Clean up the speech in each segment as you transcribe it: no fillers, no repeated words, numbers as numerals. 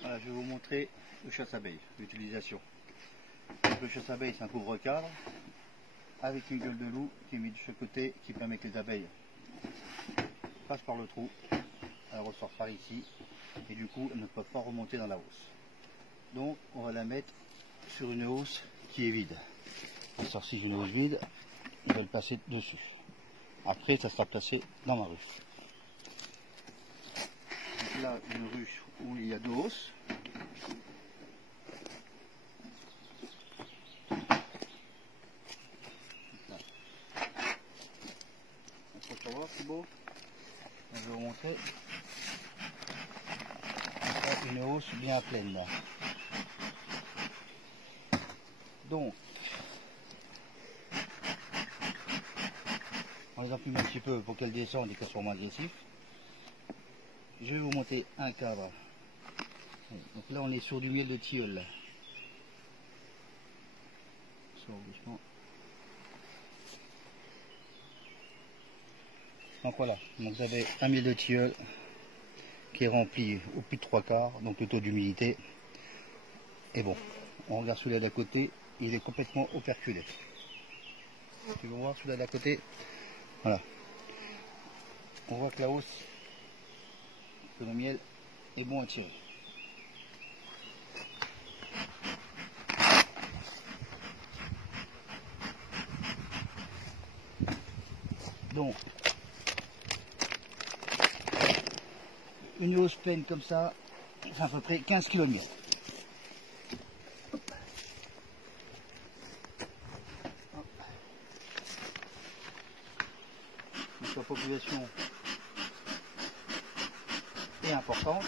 Voilà, je vais vous montrer le chasse-abeille, l'utilisation. Le chasse-abeille, c'est un couvre-cadre avec une gueule de loup qui est mise de chaque côté, qui permet que les abeilles passent par le trou, elles ressortent par ici, et du coup elles ne peuvent pas remonter dans la hausse. Donc on va la mettre sur une hausse qui est vide. Alors si j'ai une hausse vide, je vais le passer dessus. Après ça sera placé dans ma ruche. Donc là une ruche où il y a deux hausses. C'est beau. Je vais vous montrer une hausse bien pleine là. Donc on les emplume un petit peu pour qu'elles descendent et qu'elles soient moins agressives. Je vais vous monter un cadre. Donc là on est sur du miel de tilleul là. Doucement. Donc voilà, donc vous avez un miel de tilleul qui est rempli au plus de 3/4, donc le taux d'humidité. Et bon, on regarde celui-là d'à côté, il est complètement operculé. Tu veux voir celui-là d'à côté? Voilà. On voit que la hausse, que le miel est bon à tirer. Donc, une hausse pleine comme ça, c'est à peu près 15 kg de miel. Donc la population est importante.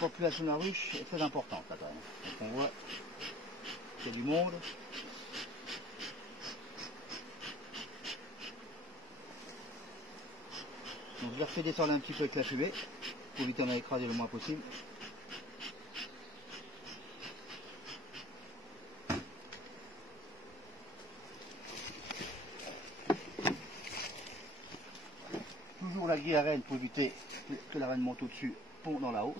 La population de la ruche est très importante là quand même. Donc on voit qu'il y a du monde. Donc je la refais descendre un petit peu avec la fumée pour éviter d'en écraser le moins possible. Toujours la grille à reine pour éviter que la reine monte au-dessus pour dans la hausse.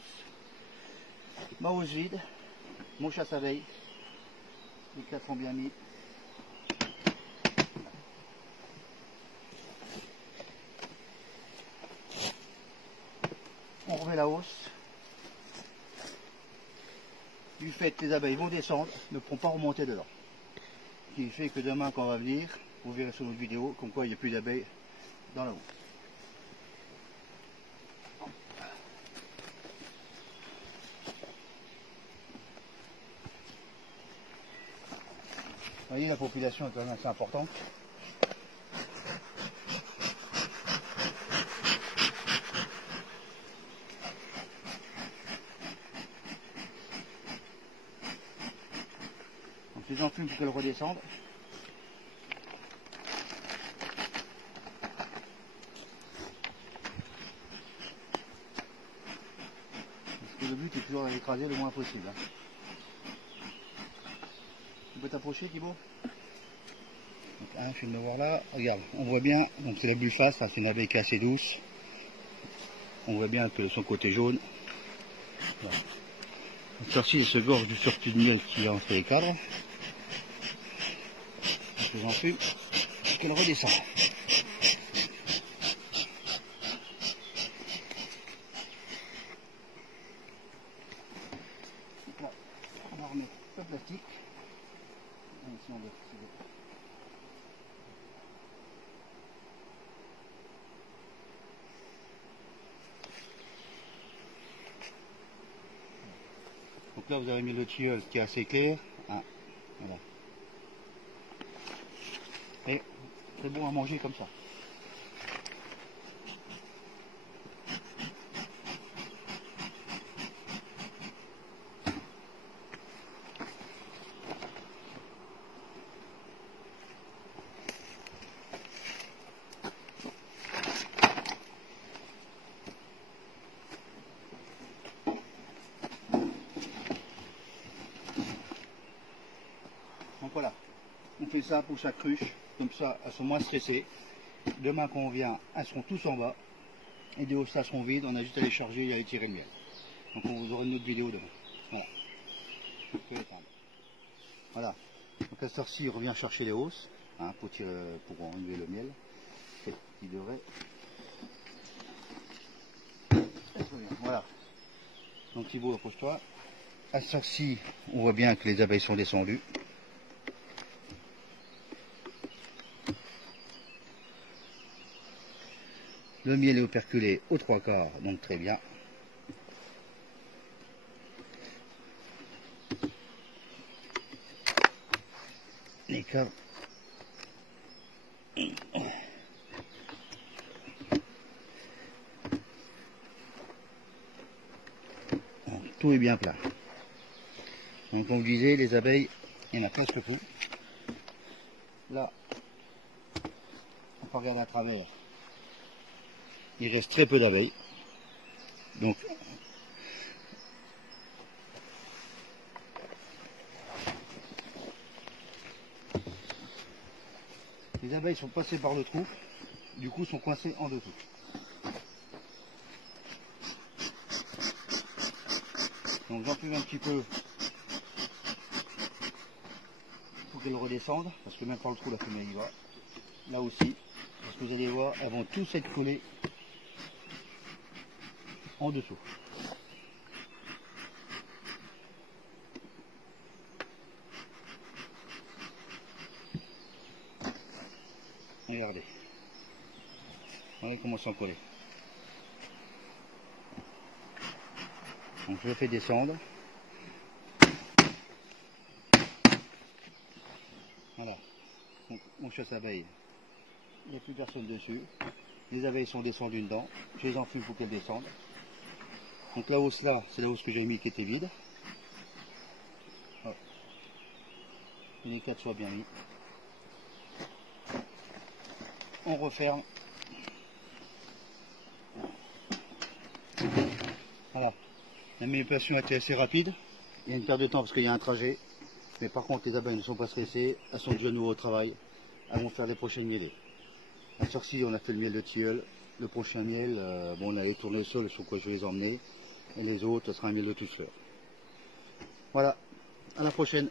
Ma hausse vide, mon chasse-abeille, les quatre sont bien mis. On remet la hausse. Du fait que les abeilles vont descendre, ne pourront pas remonter dedans. Ce qui fait que demain quand on va venir, vous verrez sur notre vidéo comme quoi il n'y a plus d'abeilles dans la hausse. Vous voyez, la population est quand même assez importante. Donc les enflumes pour qu'elles redescendent. Parce que le but est toujours d'écraser le moins possible. Hein. Tu peux t'approcher, Thibaut? Donc, hein, je viens de le voir là, regarde, on voit bien, donc c'est la bulle-face, c'est une abeille qui est assez douce. On voit bien que son côté jaune. Voilà. Donc celle-ci se gorge du surplus de miel qui en fait les cadres. Donc les enflumes, qu'elle redescend. Donc là, on va remettre le plastique. Ici, on doit... Donc là vous avez mis le tilleul qui est assez clair. Ah, voilà. Et c'est bon à manger comme ça. Donc voilà, on fait ça pour chaque ruche, comme ça elles sont moins stressées. Demain quand on vient, elles seront tous en bas, et des hausses seront vides, on a juste à les charger et à étirer le miel. Donc on vous aura une autre vidéo demain. Voilà. Voilà. Donc à cette heure-ci, il revient chercher les hausses, hein, pour enlever le miel. Il devrait. Voilà. Donc Thibaut, approche-toi. À cette heure-ci, on voit bien que les abeilles sont descendues. Le miel est operculé aux 3/4, donc très bien. Les caves. Tout est bien plat. Donc comme je disais, les abeilles, il y en a presque tout. Là, on peut regarder à travers. Il reste très peu d'abeilles. Donc les abeilles sont passées par le trou, du coup sont coincées en dessous. Donc j'enfume un petit peu pour qu'elles redescendent, parce que même par le trou la femelle y va. Là aussi, parce que vous allez voir, elles vont tous être collées en dessous. Regardez. Regardez comment sont collées. Donc je le fais descendre. Voilà. Donc mon chasse-abeille, il n'y a plus personne dessus. Les abeilles sont descendues dedans. Je les enfume pour qu'elles descendent. Donc la hausse là, c'est la hausse que j'ai mis qui était vide. Oh. Et les 4 soient bien mis. On referme. Voilà. La manipulation a été assez rapide. Il y a une perte de temps parce qu'il y a un trajet. Mais par contre, les abeilles ne sont pas stressées. Elles sont déjà nouveau au travail. Elles vont faire les prochaines mielées. À ce ci on a fait le miel de tilleul. Le prochain miel, bon, on a les tournesols sur quoi je vais les emmener. Et les autres, ce sera un miel de touche-fleur. Voilà. À la prochaine.